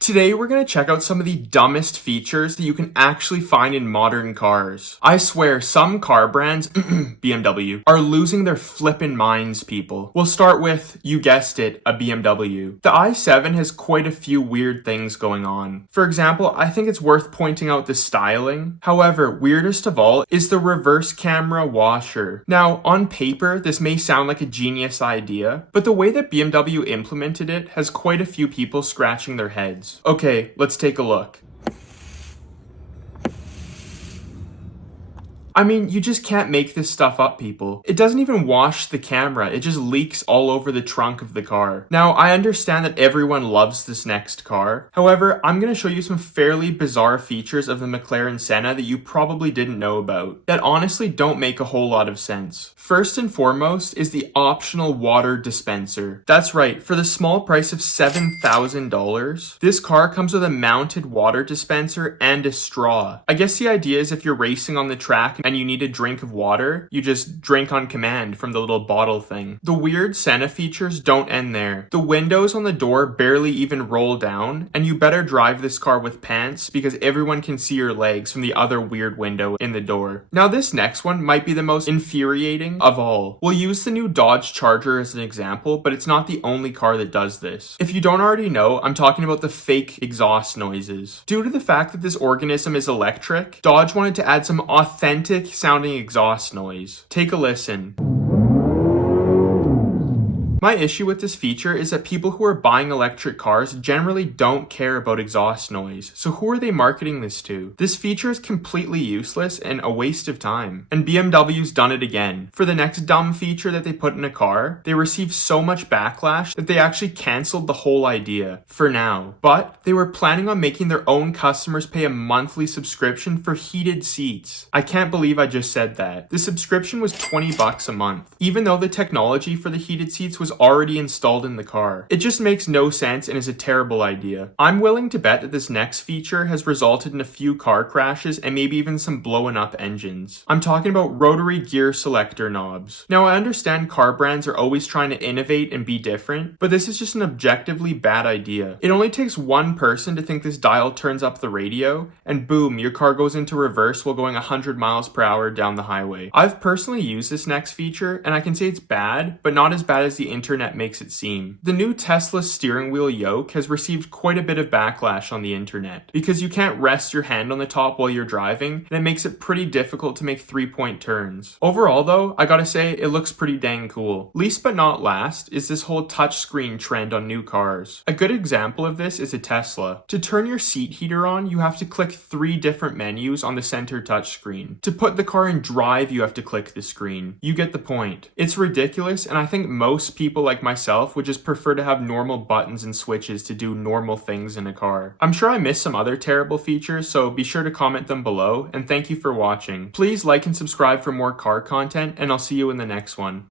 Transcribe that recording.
Today we're going to check out some of the dumbest features that you can actually find in modern cars. I swear some car brands, BMW, are losing their flippin' minds, people. We'll start with, you guessed it, a BMW. The i7 has quite a few weird things going on. For example, I think it's worth pointing out the styling. However, weirdest of all is the reverse camera washer. Now, on paper, this may sound like a genius idea, but the way that BMW implemented it has quite a few people scratching their heads. Okay, let's take a look. I mean, you just can't make this stuff up, people. It doesn't even wash the camera, it just leaks all over the trunk of the car. Now, I understand that everyone loves this next car. However, I'm going to show you some fairly bizarre features of the McLaren Senna that you probably didn't know about, that honestly don't make a whole lot of sense. First and foremost is the optional water dispenser. That's right, for the small price of $7,000, this car comes with a mounted water dispenser and a straw. I guess the idea is if you're racing on the track and you need a drink of water, you just drink on command from the little bottle thing. The weird Senna features don't end there. The windows on the door barely even roll down, and you better drive this car with pants because everyone can see your legs from the other weird window in the door. Now this next one might be the most infuriating of all. We'll use the new Dodge Charger as an example, but it's not the only car that does this. If you don't already know, I'm talking about the fake exhaust noises. Due to the fact that this organism is electric, Dodge wanted to add some authentic sounding exhaust noise. Take a listen. My issue with this feature is that people who are buying electric cars generally don't care about exhaust noise, so who are they marketing this to? This feature is completely useless and a waste of time. And BMW's done it again. For the next dumb feature that they put in a car, they received so much backlash that they actually cancelled the whole idea, for now. But they were planning on making their own customers pay a monthly subscription for heated seats. I can't believe I just said that. The subscription was $20 a month, even though the technology for the heated seats was already installed in the car. It just makes no sense and is a terrible idea. I'm willing to bet that this next feature has resulted in a few car crashes and maybe even some blowing up engines. I'm talking about rotary gear selector knobs. Now I understand car brands are always trying to innovate and be different, but this is just an objectively bad idea. It only takes one person to think this dial turns up the radio, and boom, your car goes into reverse while going 100 miles per hour down the highway. I've personally used this next feature, and I can say it's bad, but not as bad as the internet makes it seem. The new Tesla steering wheel yoke has received quite a bit of backlash on the internet because you can't rest your hand on the top while you're driving, and it makes it pretty difficult to make 3-point turns. Overall though, I gotta say it looks pretty dang cool. Least but not last is this whole touchscreen trend on new cars. A good example of this is a Tesla. To turn your seat heater on, you have to click 3 different menus on the center touchscreen. To put the car in drive, you have to click the screen. You get the point. It's ridiculous, and I think most people like myself would just prefer to have normal buttons and switches to do normal things in a car. I'm sure I missed some other terrible features, so be sure to comment them below, and thank you for watching. Please like and subscribe for more car content, and I'll see you in the next one.